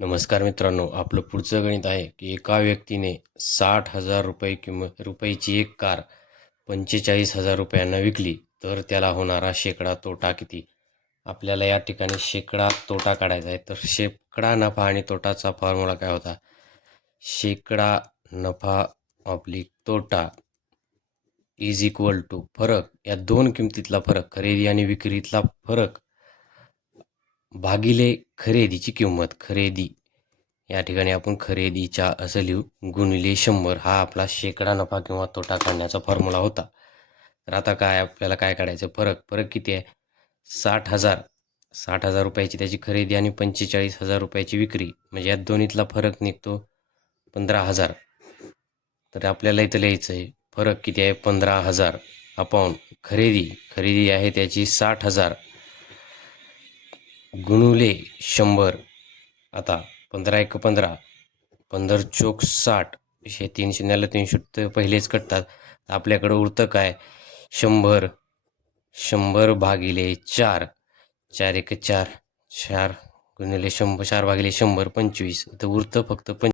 नमस्कार मित्रांनो, आपलं पुढचं गणित आहे की एका व्यक्तीने 60,000 रुपयाची एक कार 45,000 रुपयांना विकली तर त्याला होणारा शेकडा तोटा किती? आपल्याला या ठिकाणी शेकडा तोटा काढायचा आहे. तर शेकडा नफा आणि तोटाचा फॉर्म्युला काय होता? शेकडा नफा ऑब्लिक तोटा इज इक्वल टू फरक, या दोन किमतीतला फरक, खरेदी आणि विक्रीतला फरक भागिले खरेदीची किंमत. खरेदी या ठिकाणी आपण खरेदीच्या असं लिहू, गुणिले 100. हा आपला शेकडा नफा किंवा तोटा काढण्याचा फॉर्म्युला होता. तर आता आपल्याला काय काढायचं? फरक किती आहे? 60,000 रुपयाची त्याची खरेदी आणि 45,000 रुपयाची विक्री, म्हणजे या दोन्हीतला फरक निघतो 15,000. तर आपल्याला इथं लिहायचं आहे फरक किती आहे? 15,000 अपॉन खरेदी आहे त्याची 60,000 गुणुले 100. आता 15 × 15, 15 चोक 60, हे 3 शून्याला 3 शून्य पहिलेच कटतात. आपल्याकडं उरतं काय? 100 भागिले 4, 4 × 1 = 4, 4 गुणिले 100, 4 भागिले 100 25. इथं उरतं फक्त